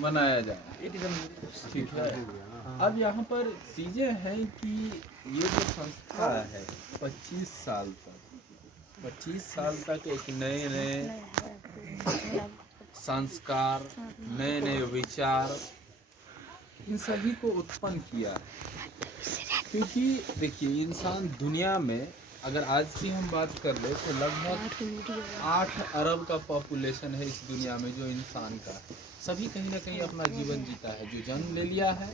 मनाया जाए। ठीक है। अब यहाँ पर चीज़ें हैं कि ये जो संस्था है 25 साल तक एक नए नए संस्कार, नए नए विचार, इन सभी को उत्पन्न किया है। क्योंकि देखिए, इंसान दुनिया में अगर आज की हम बात कर ले तो लगभग 8 अरब का पॉपुलेशन है इस दुनिया में जो इंसान का है। सभी कहीं ना कहीं अपना जीवन जीता है। जो जन्म ले लिया है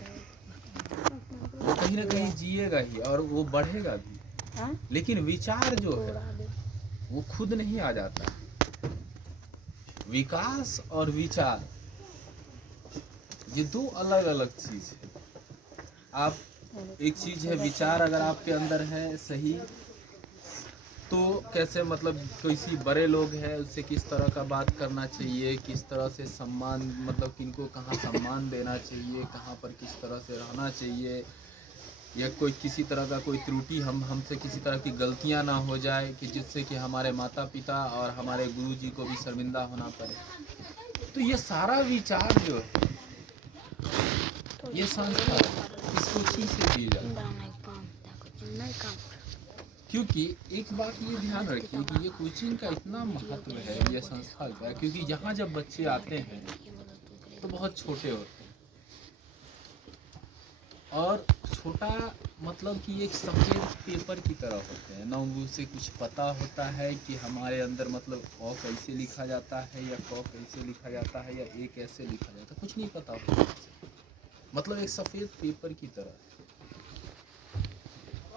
वो कहीं ना कहीं जिएगा ही और वो बढ़ेगा भी। लेकिन विचार जो है वो खुद नहीं आ जाता। विकास और विचार ये दो अलग अलग चीज है। आप एक चीज है विचार अगर आपके अंदर है सही, तो कैसे मतलब किसी बड़े लोग हैं उससे किस तरह का बात करना चाहिए, किस तरह से सम्मान मतलब किनको कहाँ सम्मान देना चाहिए, कहाँ पर किस तरह से रहना चाहिए, या कोई किसी तरह का कोई त्रुटि हमसे किसी तरह की गलतियाँ ना हो जाए कि जिससे कि हमारे माता पिता और हमारे गुरु जी को भी शर्मिंदा होना पड़े। तो ये सारा विचार जो है ये संस्था इस कोचिंग से दी जाती है। क्योंकि एक बात ये ध्यान रखिए कि ये कोचिंग का इतना महत्व है ये संस्था का, क्योंकि यहाँ जब बच्चे आते हैं तो बहुत छोटे होते हैं और छोटा मतलब कि एक सफ़ेद पेपर की तरह होते हैं ना। उसे कुछ पता होता है कि हमारे अंदर मतलब क कैसे लिखा जाता है या क कैसे लिखा जाता है या ए कैसे लिखा जाता है, कुछ नहीं पता होता। मतलब एक सफ़ेद पेपर की तरह।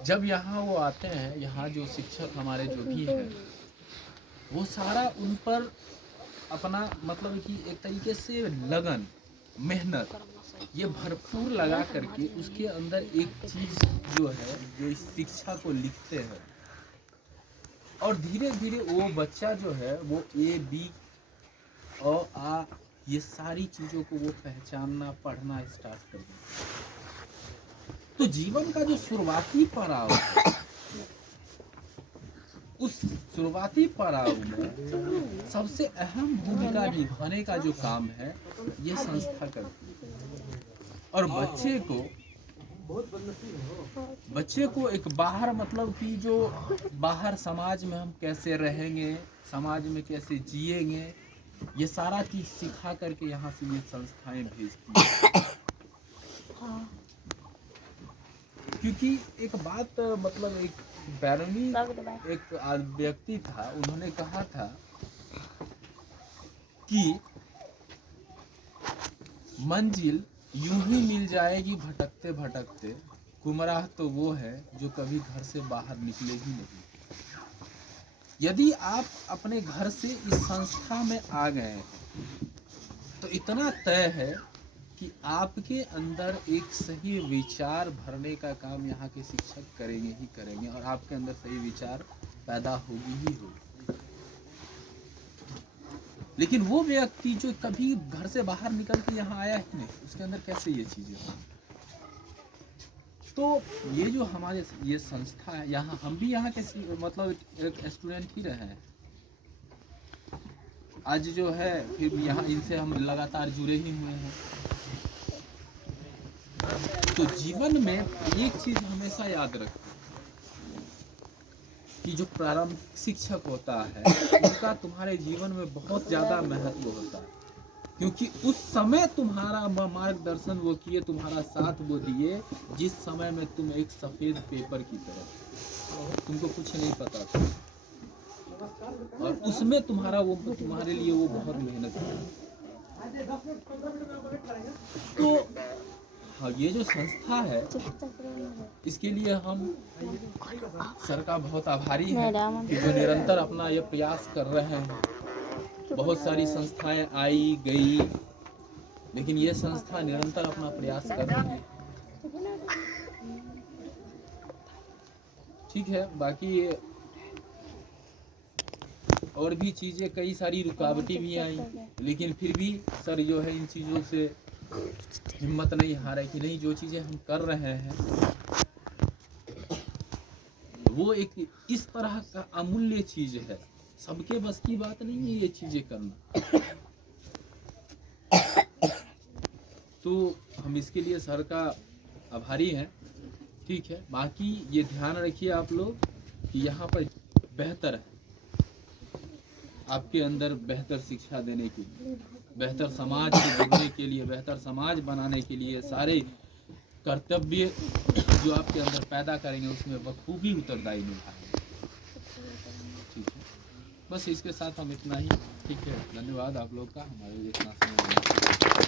जब यहाँ वो आते हैं, यहाँ जो शिक्षक हमारे जो भी हैं वो सारा उन पर अपना मतलब कि एक तरीके से लगन, मेहनत ये भरपूर लगा करके उसके अंदर एक चीज़ जो है जो इस शिक्षा को लिखते हैं और धीरे धीरे वो बच्चा जो है वो ए बी और आ ये सारी चीज़ों को वो पहचानना पढ़ना स्टार्ट कर देता। तो जीवन का जो शुरुआती पड़ाव है उस शुरुआती पड़ाव में सबसे अहम भूमिका निभाने का जो काम है ये संस्था करती है। और बच्चे को एक बाहर मतलब कि जो बाहर समाज में हम कैसे रहेंगे, समाज में कैसे जिएंगे, ये सारा चीज सिखा करके यहाँ से ये संस्थाएं भेजती हैं। क्योंकि एक बात मतलब एक बैरनी एक व्यक्ति था, उन्होंने कहा था कि मंजिल यूं ही मिल जाएगी भटकते भटकते, गुमराह तो वो है जो कभी घर से बाहर निकले ही नहीं। यदि आप अपने घर से इस संस्था में आ गए हैं तो इतना तय है कि आपके अंदर एक सही विचार भरने का काम यहाँ के शिक्षक करेंगे ही करेंगे और आपके अंदर सही विचार पैदा होगी ही होगी। लेकिन वो व्यक्ति जो कभी घर से बाहर निकल के यहाँ आया ही नहीं, उसके अंदर कैसे ये चीजें होंगी। तो ये जो हमारे ये संस्था है, यहाँ हम भी यहाँ के मतलब एक स्टूडेंट ही रहे हैं। आज जो है फिर यहाँ इनसे हम लगातार जुड़े ही हुए हैं। तो जीवन में एक चीज हमेशा याद रखें कि जो प्रारंभिक शिक्षक होता है उनका तुम्हारे जीवन में बहुत ज़्यादा महत्व होता है, क्योंकि उस समय तुम्हारा मार्गदर्शन वो किए, तुम्हारा साथ वो दिए जिस समय में तुम एक सफ़ेद पेपर की तरह, तुमको कुछ नहीं पता था और उसमें तुम्हारे लिए वो बहुत मेहनत की। तो हाँ, ये जो संस्था है इसके लिए हम सर का बहुत आभारी हैं कि जो निरंतर अपना ये प्रयास कर रहे हैं। बहुत सारी संस्थाएं आई गई, लेकिन ये संस्था निरंतर अपना प्रयास कर रही है। ठीक है, बाकी और भी चीज़ें कई सारी रुकावटें भी आई, लेकिन फिर भी सर जो है इन चीज़ों से हिम्मत नहीं हारे कि नहीं, जो चीज़ें हम कर रहे हैं वो एक इस तरह का अमूल्य चीज़ है, सबके बस की बात नहीं है ये चीज़ें करना। तो हम इसके लिए सर का आभारी हैं। ठीक है, बाकी ये ध्यान रखिए आप लोग कि यहाँ पर बेहतर है, आपके अंदर बेहतर शिक्षा देने के लिए, बेहतर समाज से जुड़ने के लिए, बेहतर समाज बनाने के लिए सारे कर्तव्य जो आपके अंदर पैदा करेंगे उसमें बखूबी उत्तरदायी निभाएंगे। ठीक है, बस इसके साथ हम इतना ही। ठीक है, धन्यवाद आप लोग का हमारे इतना समय